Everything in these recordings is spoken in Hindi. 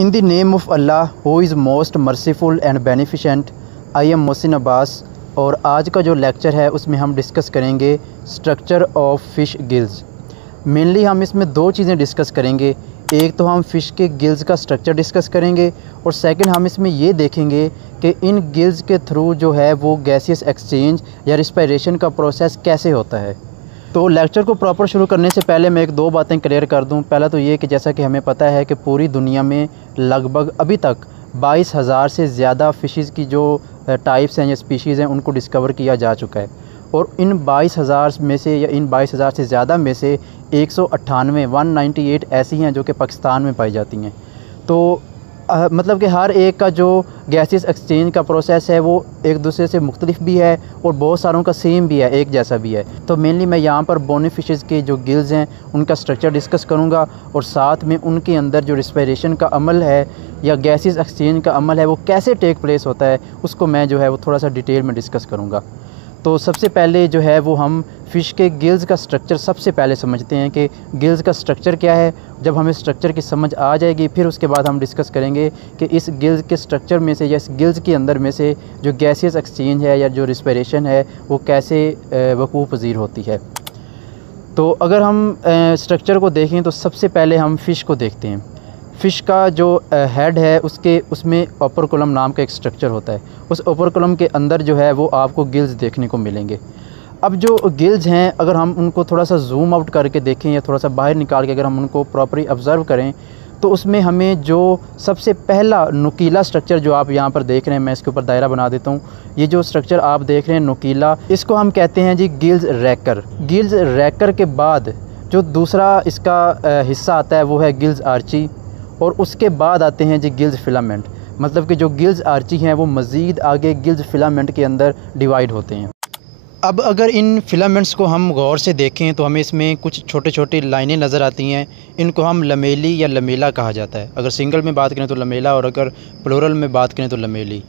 In the name of Allah who is most merciful and beneficent, I am Mohsin Abbas. और आज का जो लेक्चर है उसमें हम डिस्कस करेंगे structure of fish gills. Mainly हम इसमें दो चीज़ें डिस्कस करेंगे। एक तो हम फ़िश के गिल्स का स्ट्रक्चर डिस्कस करेंगे और सेकंड हम इसमें ये देखेंगे कि इन गिल्स के थ्रू जो है वो गैसियस एक्सचेंज या रिस्पायरेशन का प्रोसेस कैसे होता है। तो लेक्चर को प्रॉपर शुरू करने से पहले मैं एक दो बातें क्लियर कर दूं। पहला तो ये कि जैसा कि हमें पता है कि पूरी दुनिया में लगभग अभी तक 22,000 से ज़्यादा फ़िशेज़ की जो टाइप्स हैं या स्पीशीज़ हैं उनको डिस्कवर किया जा चुका है। और इन 22,000 में से या इन 22,000 से ज़्यादा में से 198 ऐसी हैं जो कि पाकिस्तान में पाई जाती हैं। तो मतलब कि हर एक का जो गैसियस एक्सचेंज का प्रोसेस है वो एक दूसरे से मुख्तलिफ भी है और बहुत सारों का सेम भी है, एक जैसा भी है। तो मेनली मैं यहाँ पर बोनी फिशेज़ के जो गिल्स हैं उनका स्ट्रक्चर डिस्कस करूँगा और साथ में उनके अंदर जो रिस्पायरेशन का अमल है या गैसियस एक्सचेंज का अमल है वो कैसे टेक प्लेस होता है उसको मैं जो है वो थोड़ा सा डिटेल में डिस्कस करूँगा। तो सबसे पहले जो है वो हम फ़िश के गिल्स का स्ट्रक्चर सबसे पहले समझते हैं कि गिल्स का स्ट्रक्चर क्या है। जब हमें स्ट्रक्चर की समझ आ जाएगी फिर उसके बाद हम डिस्कस करेंगे कि इस गिल्स के स्ट्रक्चर में से या इस गिल्स के अंदर में से जो गैसियस एक्सचेंज है या जो रिस्पायरेशन है वो कैसे वक़ूफ़ पज़ीर होती है। तो अगर हम स्ट्रक्चर को देखें तो सबसे पहले हम फ़िश को देखते हैं। फ़िश का जो हेड है उसमें ओपरकुलम नाम का एक स्ट्रक्चर होता है। उस ओपरकुलम के अंदर जो है वो आपको गिल्स देखने को मिलेंगे। अब जो गिल्स हैं अगर हम उनको थोड़ा सा जूम आउट करके देखें या थोड़ा सा बाहर निकाल के अगर हम उनको प्रॉपरली ऑब्ज़र्व करें तो उसमें हमें जो सबसे पहला नुकीला स्ट्रक्चर जो आप यहाँ पर देख रहे हैं, मैं इसके ऊपर दायरा बना देता हूँ। ये जो स्ट्रक्चर आप देख रहे हैं नुकीला, इसको हम कहते हैं जी गिल्स रैकर। गिल्स रैकर के बाद जो दूसरा इसका हिस्सा आता है वो है गिल्स आर्ची और उसके बाद आते हैं जी गिल्स फिलामेंट। मतलब कि जो गिल्स आर्ची हैं वो मज़ीद आगे गिल्स फिलामेंट के अंदर डिवाइड होते हैं। अब अगर इन फिलामेंट्स को हम गौर से देखें तो हमें इसमें कुछ छोटे छोटे लाइनें नज़र आती हैं। इनको हम लमेली या लमेला कहा जाता है। अगर सिंगल में बात करें तो लमेला और अगर प्लूरल में बात करें तो लमेली।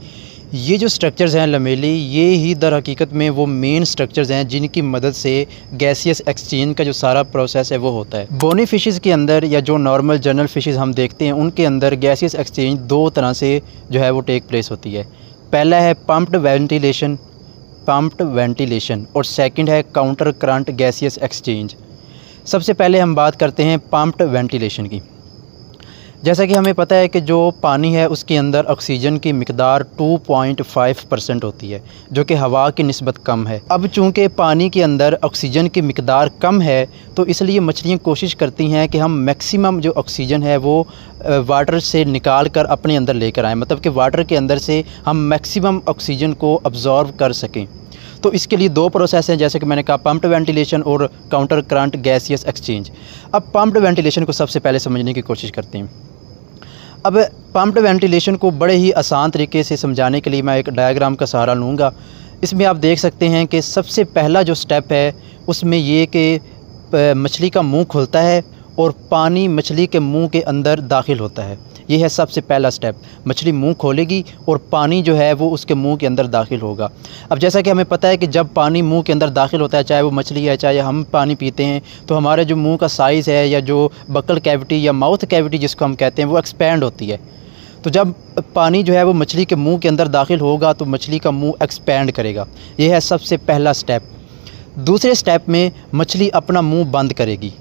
ये जो स्ट्रक्चर्स हैं लमेली, ये ही दर हकीकत में वो मेन स्ट्रक्चर्स हैं जिनकी मदद से गैसियस एक्सचेंज का जो सारा प्रोसेस है वो होता है। बोनी फ़िशेज़ के अंदर या जो नॉर्मल जनरल फ़िशेज़ हम देखते हैं उनके अंदर गैसियस एक्सचेंज दो तरह से जो है वो टेक प्लेस होती है। पहला है पम्प्ड वेंटिलेशन और सेकंड है काउंटर करंट गैसियस एक्सचेंज। सबसे पहले हम बात करते हैं पम्प्ड वेंटिलेशन की। जैसा कि हमें पता है कि जो पानी है उसके अंदर ऑक्सीजन की मिकदार 2.5% होती है जो कि हवा की निस्बत कम है। अब चूंकि पानी के अंदर ऑक्सीजन की मिकदार कम है तो इसलिए मछलियाँ कोशिश करती हैं कि हम मैक्सिमम जो ऑक्सीजन है वो वाटर से निकाल कर अपने अंदर लेकर आएँ, मतलब कि वाटर के अंदर से हम मैक्सिमम ऑक्सीजन को अब्ज़ॉर्व कर सकें। तो इसके लिए दो प्रोसेस हैं, जैसे कि मैंने कहा पम्प्ड वेंटिलेशन और काउंटर करंट गैसियस एक्सचेंज। अब पम्प्ड वेंटिलेशन को सबसे पहले समझने की कोशिश करते हैं। अब पम्प्ड वेंटिलेशन को बड़े ही आसान तरीके से समझाने के लिए मैं एक डायग्राम का सहारा लूँगा। इसमें आप देख सकते हैं कि सबसे पहला जो स्टेप है उसमें ये कि मछली का मुंह खुलता है और पानी मछली के मुंह के अंदर दाखिल होता है। ये है सबसे पहला स्टेप। मछली मुंह खोलेगी और पानी जो है वो उसके मुंह के अंदर दाखिल होगा। अब जैसा कि हमें पता है कि जब पानी मुंह के अंदर दाखिल होता है, चाहे वो मछली है चाहे हम पानी पीते हैं, तो हमारे जो मुंह का साइज़ है या जो बकल कैविटी या माउथ कैविटी जिसको हम कहते हैं वो एक्सपेंड होती है। तो जब पानी जो है वो मछली के मुँह के अंदर दाखिल होगा तो मछली का मुँह एक्सपेंड करेगा। ये है सबसे पहला स्टेप। दूसरे स्टेप में मछली अपना मुँह बंद करेगी।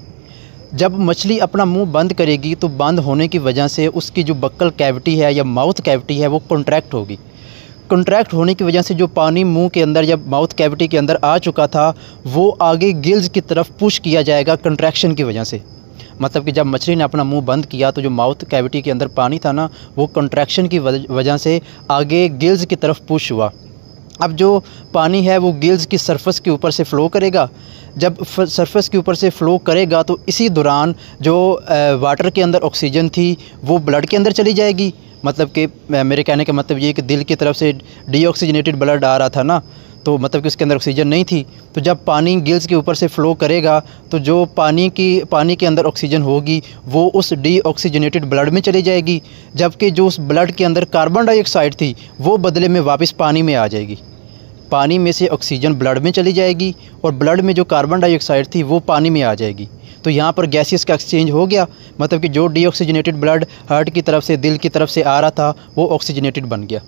जब मछली अपना मुंह बंद करेगी तो बंद होने की वजह से उसकी जो बक्कल कैविटी है या माउथ कैविटी है वो कॉन्ट्रैक्ट होगी। कॉन्ट्रैक्ट होने की वजह से जो पानी मुंह के अंदर या माउथ कैविटी के अंदर आ चुका था वो आगे गिल्स की तरफ पुश किया जाएगा कंट्रैक्शन की वजह से। मतलब कि जब मछली ने अपना मुंह बंद किया तो जो माउथ कैविटी के अंदर पानी था ना वो कंट्रैक्शन की वजह से आगे गिल्स की तरफ पुश हुआ। अब जो पानी है वो गिल्स की सरफेस के ऊपर से फ़्लो करेगा। जब सरफेस के ऊपर से फ़्लो करेगा तो इसी दौरान जो वाटर के अंदर ऑक्सीजन थी वो ब्लड के अंदर चली जाएगी। मतलब कि मेरे कहने का मतलब ये कि दिल की तरफ से डीऑक्सीजनेटेड ब्लड आ रहा था ना, तो मतलब कि उसके अंदर ऑक्सीजन नहीं थी। तो जब पानी गिल्स के ऊपर से फ़्लो करेगा तो जो पानी के अंदर ऑक्सीजन होगी वो उस डीऑक्सीजनेटेड ब्लड में चली जाएगी, जबकि जो उस ब्लड के अंदर कार्बन डाइऑक्साइड थी वो बदले में वापस पानी में आ जाएगी। पानी में से ऑक्सीजन ब्लड में चली जाएगी और ब्लड में जो कार्बन डाइऑक्साइड थी वो पानी में आ जाएगी। तो यहाँ पर गैसेस का एक्सचेंज हो गया, मतलब कि जो डीऑक्सीजनेटेड ब्लड हार्ट की तरफ से दिल की तरफ से आ रहा था वो ऑक्सीजनेटेड बन गया।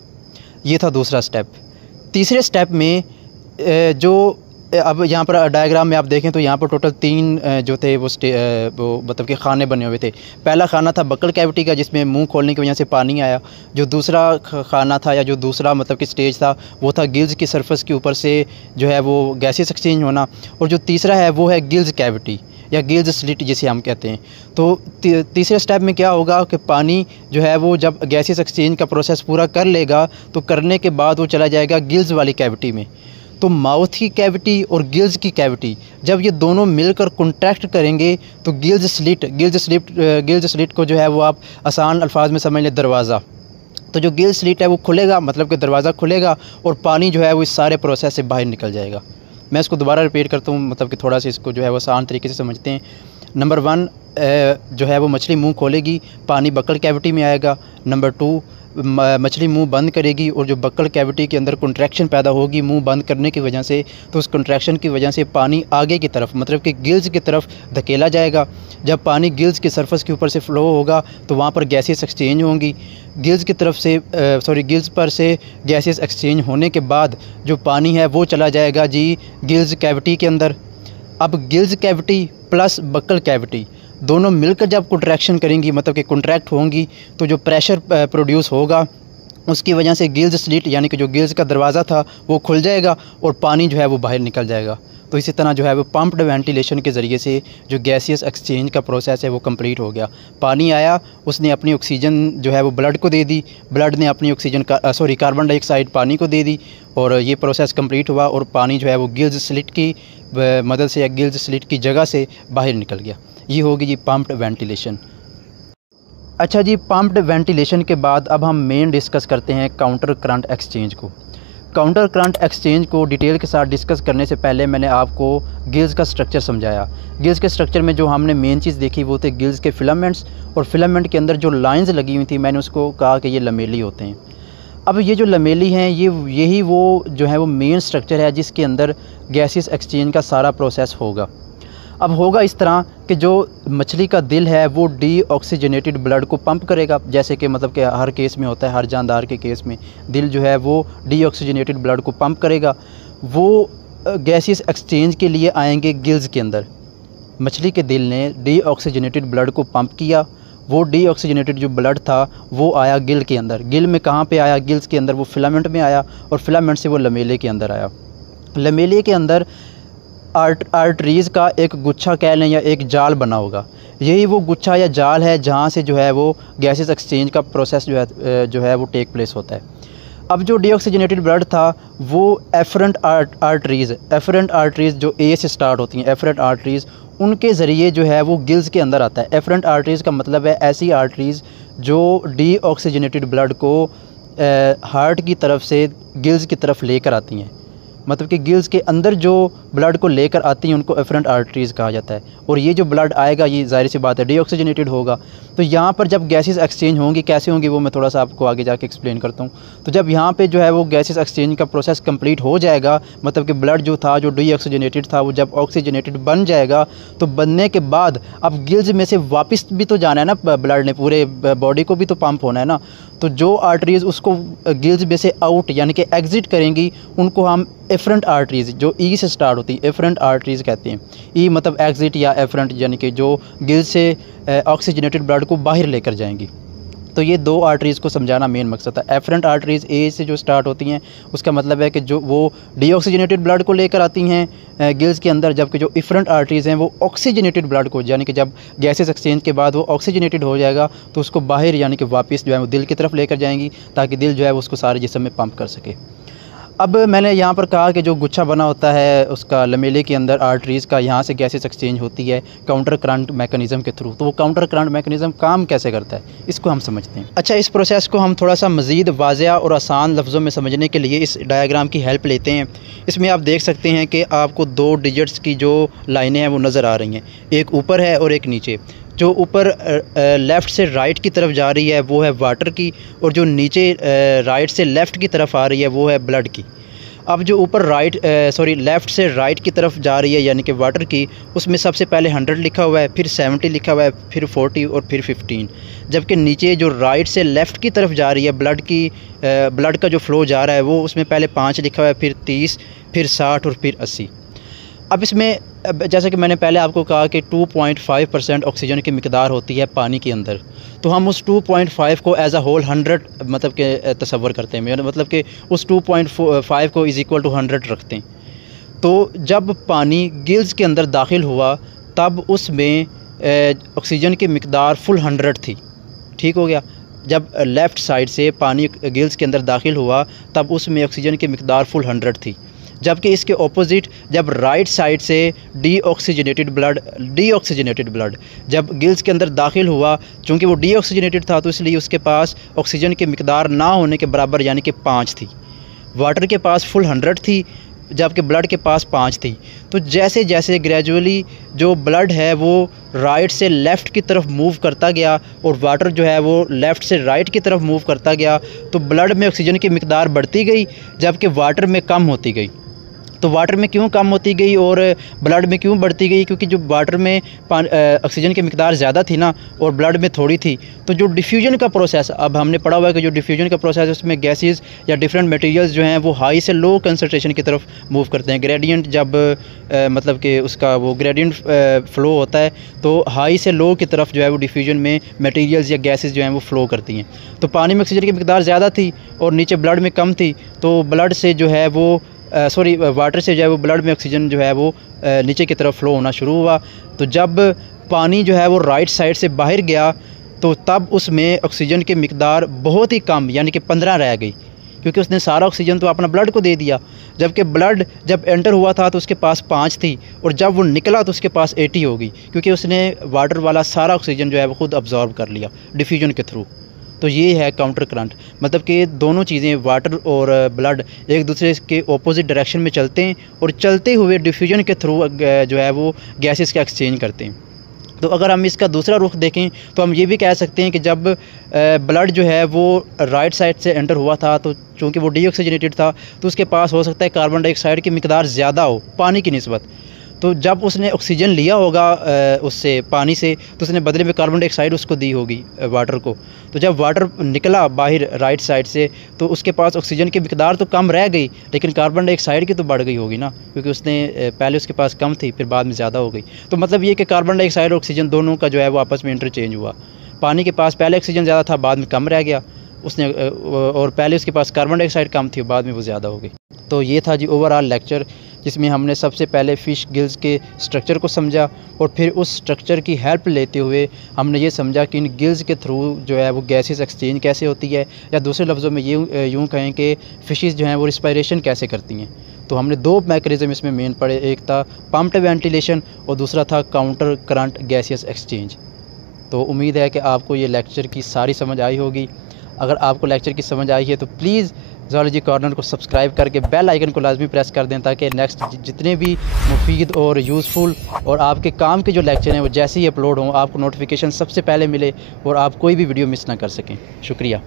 ये था दूसरा स्टेप। तीसरे स्टेप में जो अब यहाँ पर डायग्राम में आप देखें तो यहाँ पर टोटल 3 जो थे वो मतलब कि खाने बने हुए थे। पहला खाना था बक्कल कैविटी का, जिसमें मुंह खोलने की वजह से पानी आया। जो दूसरा खाना था या जो दूसरा मतलब कि स्टेज था वो था गिल्स की सरफेस के ऊपर से जो है वो गैसेस एक्सचेंज होना। और जो तीसरा है वो है गिल्स कैविटी या गिल्स स्लिट जिसे हम कहते हैं। तो तीसरे स्टेप में क्या होगा कि पानी जो है वो जब गैसेस एक्सचेंज का प्रोसेस पूरा कर लेगा तो करने के बाद वो चला जाएगा गिल्स वाली कैविटी में। तो माउथ की कैविटी और गिल्स की कैविटी जब ये दोनों मिलकर कॉन्ट्रैक्ट करेंगे तो गिल्स स्लिट को जो है वो आप आसान अल्फाज में समझ लें दरवाज़ा। तो जो गिल्स स्लिट है वो खुलेगा, मतलब कि दरवाज़ा खुलेगा और पानी जो है वो इस सारे प्रोसेस से बाहर निकल जाएगा। मैं इसको दोबारा रिपीट करता हूँ, मतलब कि थोड़ा सा इसको जो है वो आसान तरीके से समझते हैं। नंबर 1 जो है वो मछली मुंह खोलेगी, पानी बक्कल कैविटी में आएगा। नंबर 2 मछली मुंह बंद करेगी और जो बक्कल कैविटी के अंदर कंट्रैक्शन पैदा होगी मुंह बंद करने की वजह से, तो उस कंट्रैक्शन की वजह से पानी आगे की तरफ मतलब कि गिल्स की तरफ धकेला जाएगा। जब पानी गिल्स की सरफेस के ऊपर से फ़्लो होगा तो वहाँ पर गैसेस एक्सचेंज होंगी। गिल्स की तरफ से गिल्स पर से गैसेस एक्सचेंज होने के बाद जो पानी है वो चला जाएगा जी गिल्स कैविटी के अंदर। अब gills cavity plus buccal cavity दोनों मिलकर जब कंट्रैक्शन करेंगी, मतलब कि कंट्रैक्ट होंगी, तो जो प्रेशर प्रोड्यूस होगा उसकी वजह से गिल्स स्लिट यानी कि जो गिल्स का दरवाज़ा था वो खुल जाएगा और पानी जो है वो बाहर निकल जाएगा। तो इसी तरह जो है वो पम्प्ड वेंटिलेशन के ज़रिए से जो गैसियस एक्सचेंज का प्रोसेस है वो कंप्लीट हो गया। पानी आया, उसने अपनी ऑक्सीजन जो है वो ब्लड को दे दी, ब्लड ने अपनी ऑक्सीजन कार्बन डाइऑक्साइड पानी को दे दी और ये प्रोसेस कंप्लीट हुआ और पानी जो है वो गिल्स स्लिट की मदद से या गिल्स स्लिट की जगह से बाहर निकल गया। ये होगी जी पम्प्ड वेंटिलेशन। अच्छा जी, पम्प्ड वेंटिलेशन के बाद अब हम मेन डिस्कस करते हैं काउंटर करंट एक्सचेंज को। काउंटर करंट एक्सचेंज को डिटेल के साथ डिस्कस करने से पहले मैंने आपको गिल्स का स्ट्रक्चर समझाया। गिल्स के स्ट्रक्चर में जो हमने मेन चीज़ देखी वो थे गिल्स के फिलामेंट्स, और फिलामेंट के अंदर जो लाइंस लगी हुई थी मैंने उसको कहा कि ये लमेली होते हैं। अब ये जो लमेली हैं यही वो जो है वो मेन स्ट्रक्चर है जिसके अंदर गैसेस एक्सचेंज का सारा प्रोसेस होगा। अब होगा इस तरह कि जो मछली का दिल है वो डीऑक्सीजनेटेड ब्लड को पंप करेगा, जैसे कि मतलब कि हर केस में होता है, हर जानदार के केस में दिल जो है वो डीऑक्सीजनेटेड ब्लड को पंप करेगा। वो गैसेस एक्सचेंज के लिए आएंगे गिल्स के अंदर। मछली के दिल ने डीऑक्सीजनेटेड ब्लड को पंप किया, वो डीऑक्सीजनेटेड जो ब्लड था वो आया गिल के अंदर। गिल में कहाँ पे आया? गिल्स के अंदर वो फिलामेंट में आया और फिलामेंट से वो लमेले के अंदर आया। लमेले के अंदर आर्टरीज़ का एक गुच्छा कह लें या एक जाल बना होगा। यही वो गुच्छा या जाल है जहाँ से जो है वो गैसेस एक्सचेंज का प्रोसेस जो है वो टेक प्लेस होता है। अब जो डीऑक्सीजनेटेड ब्लड था वो एफरेंट आर्टरीज़ जो ए से स्टार्ट होती हैं, एफरेंट आर्टरीज़, उनके ज़रिए जो है वो गिल्स के अंदर आता है। एफरेंट आर्टरीज़ का मतलब है ऐसी आर्टरीज़ जो डीऑक्सीजनेटेड ब्लड को हार्ट की तरफ से गिल्स की तरफ लेकर आती हैं, मतलब कि गिल्स के अंदर जो ब्लड को लेकर आती हैं उनको एफरेंट आर्टरीज़ कहा जाता है। और ये जो ब्लड आएगा ये ज़ाहिर सी बात है डीऑक्सीजनेटेड होगा। तो यहाँ पर जब गैसेस एक्सचेंज होंगी, कैसे होंगी वो मैं थोड़ा सा आपको आगे जाके एक्सप्लेन करता हूँ। तो जब यहाँ पे जो है वो गैसेस एक्सचेंज का प्रोसेस कंप्लीट हो जाएगा, मतलब कि ब्लड जो था जो डीऑक्सीजनेटेड था वो जब ऑक्सीजनेटेड बन जाएगा, तो बनने के बाद अब गिल्स में से वापस भी तो जाना है ना ब्लड ने, पूरे बॉडी को भी तो पंप होना है ना। तो जो आर्टरीज़ उसको गिल्स में से आउट यानी कि एग्ज़िट करेंगी उनको हम एफरेंट आर्टरीज़ जो ई से स्टार्ट होती है एफरेंट आर्टरीज़ कहते हैं। ई मतलब एग्ज़िट या एफरेंट यानी कि जो गिल्स से ऑक्सीजनेटेड ब्लड को बाहर लेकर जाएंगी। तो ये दो आर्टरीज़ को समझाना मेन मकसद था। एफरेंट आर्टरीज़ ए से जो स्टार्ट होती हैं उसका मतलब है कि जो वो डीऑक्सीजनेटेड ब्लड को लेकर आती हैं गिल्स के अंदर, जबकि जो एफरेंट आर्टरीज़ हैं वो ऑक्सीजनेटेड ब्लड को, यानी कि जब गैसेस एक्सचेंज के बाद वो ऑक्सीजनेटेड हो जाएगा तो उसको बाहर यानी कि वापस जो है वो दिल की तरफ लेकर जाएंगी ताकि दिल जो है वो उसको सारे जिस्म में पंप कर सके। अब मैंने यहाँ पर कहा कि जो गुच्छा बना होता है उसका लमेले के अंदर आर्टरीज़ का, यहाँ से गैसेस एक्सचेंज होती है काउंटर करंट मैकेनिज़्म के थ्रू। तो वो काउंटर करंट मैकेनिज़्म काम कैसे करता है इसको हम समझते हैं। अच्छा, इस प्रोसेस को हम थोड़ा सा मज़ीद वाज़िया और आसान लफ्ज़ों में समझने के लिए इस डायग्राम की हेल्प लेते हैं। इसमें आप देख सकते हैं कि आपको दो डिजिट्स की जो लाइनें हैं वो नज़र आ रही हैं, एक ऊपर है और एक नीचे। जो ऊपर लेफ़्ट से राइट की तरफ जा रही है वो है वाटर की, और जो नीचे राइट से लेफ़्ट की तरफ आ रही है वो है ब्लड की। अब जो ऊपर लेफ़्ट से राइट की तरफ जा रही है यानी कि वाटर की, उसमें सबसे पहले 100 लिखा हुआ है, फिर 70 लिखा हुआ है, फिर 40 और फिर 15। जबकि नीचे जो राइट से लेफ़्ट की तरफ जा रही है ब्लड का जो फ़्लो जा रहा है वो उसमें पहले 5 लिखा हुआ है, फिर 30, फिर 60 और फिर 80। अब इसमें जैसा कि मैंने पहले आपको कहा कि 2.5% ऑक्सीजन की मिकदार होती है पानी के अंदर, तो हम उस 2.5 को एज अ होल 100 मतलब के तसव्वुर करते हैं, मतलब कि उस 2.5 को इज़ इक्वल टू 100 रखते हैं। तो जब पानी गिल्स के अंदर दाखिल हुआ तब उसमें ऑक्सीजन की मिकदार फुल 100 थी। ठीक हो गया। जब लेफ़्ट साइड से पानी गिल्स के अंदर दाखिल हुआ तब उसमें ऑक्सीजन की मिकदार फुल 100 थी। जबकि इसके ऑपोजिट जब राइट साइड से डीऑक्सीजनेटेड ब्लड जब गिल्स के अंदर दाखिल हुआ, चूँकि वो डीऑक्सीजनेटेड था तो इसलिए उसके पास ऑक्सीजन की मिकदार ना होने के बराबर यानी कि 5 थी। वाटर के पास फुल 100 थी जबकि ब्लड के पास 5 थी। तो जैसे जैसे ग्रेजुअली जो ब्लड है वो राइट से लेफ़्ट की तरफ मूव करता गया और वाटर जो है वो लेफ़्ट से राइट की तरफ मूव करता गया, तो ब्लड में ऑक्सीजन की मिकदार बढ़ती गई जबकि वाटर में कम होती गई। तो वाटर में क्यों कम होती गई और ब्लड में क्यों बढ़ती गई? क्योंकि जो वाटर में ऑक्सीजन की मिकदार ज़्यादा थी ना और ब्लड में थोड़ी थी, तो जो डिफ्यूजन का प्रोसेस, अब हमने पढ़ा हुआ है कि जो डिफ्यूजन का प्रोसेस है उसमें गैसेस या डिफरेंट मटेरियल्स जो हैं वो हाई से लो कंसंट्रेशन की तरफ मूव करते हैं। ग्रेडियंट जब मतलब कि उसका वो ग्रेडियंट फ़्लो होता है तो हाई से लो की तरफ जो है वो डिफ्यूजन में मटेरियल्स या गैसेस जो हैं वो फ़्लो करती हैं। तो पानी में ऑक्सीजन की मिकदार ज़्यादा थी और नीचे ब्लड में कम थी, तो ब्लड से जो है वो वाटर से जो है वो ब्लड में ऑक्सीजन जो है वो नीचे की तरफ फ़्लो होना शुरू हुआ। तो जब पानी जो है वो राइट साइड से बाहर गया तो तब उसमें ऑक्सीजन की मिकदार बहुत ही कम यानी कि 15 रह गई, क्योंकि उसने सारा ऑक्सीजन तो अपना ब्लड को दे दिया। जबकि ब्लड जब एंटर हुआ था तो उसके पास 5 थी और जब वो निकला तो उसके पास 80 हो गई, क्योंकि उसने वाटर वाला सारा ऑक्सीजन जो है वो खुद अब्जॉर्ब कर लिया डिफ्यूजन के थ्रू। तो ये है काउंटर करंट, मतलब कि दोनों चीज़ें वाटर और ब्लड एक दूसरे के ऑपोजिट डायरेक्शन में चलते हैं और चलते हुए डिफ्यूजन के थ्रू जो है वो गैसेस का एक्सचेंज करते हैं। तो अगर हम इसका दूसरा रुख देखें तो हम ये भी कह सकते हैं कि जब ब्लड जो है वो राइट साइड से एंटर हुआ था तो चूँकि वो डीऑक्सीजनेटेड था तो उसके पास हो सकता है कार्बन डाइऑक्साइड की मिकदार ज़्यादा हो पानी की निस्बत। तो जब उसने ऑक्सीजन लिया होगा उससे पानी से तो उसने बदले में कार्बन डाइऑक्साइड उसको दी होगी वाटर को। तो जब वाटर निकला बाहर राइट साइड से तो उसके पास ऑक्सीजन की मिकदार तो कम रह गई लेकिन कार्बन डाइऑक्साइड की तो बढ़ गई होगी ना, क्योंकि उसने पहले उसके पास कम थी फिर बाद में ज़्यादा हो गई। तो मतलब ये कि कार्बन डाइऑक्साइड और ऑक्सीजन दोनों का जो है वो आपस में इंटरचेंज हुआ। पानी के पास पहले ऑक्सीजन ज़्यादा था बाद में कम रह गया उसने, और पहले उसके पास कार्बन डाइऑक्साइड कम थी बाद में वो ज़्यादा हो गई। तो ये था जी ओवरऑल लेक्चर, जिसमें हमने सबसे पहले फ़िश गिल्स के स्ट्रक्चर को समझा और फिर उस स्ट्रक्चर की हेल्प लेते हुए हमने ये समझा कि इन गिल्स के थ्रू जो है वो गैसेस एक्सचेंज कैसे होती है, या दूसरे लफ्ज़ों में ये यूँ कहें कि फ़िशेस जो हैं वो रिस्पायरेशन कैसे करती हैं। तो हमने 2 मैकेनिज़्म इसमें मेन पढ़े, एक था पम्प्ड वेंटिलेशन और दूसरा था काउंटर करंट गैसियस एक्सचेंज। तो उम्मीद है कि आपको ये लेक्चर की सारी समझ आई होगी। अगर आपको लेक्चर की समझ आई है तो प्लीज़ ज़ूलॉजी कॉर्नर को सब्सक्राइब करके बेल आइकन को लाजमी प्रेस कर दें ताकि नेक्स्ट जितने भी मुफीद और यूज़फुल और आपके काम के जो लेक्चर हैं वो जैसे ही अपलोड हों आपको नोटिफिकेशन सबसे पहले मिले और आप कोई भी वीडियो मिस ना कर सकें। शुक्रिया।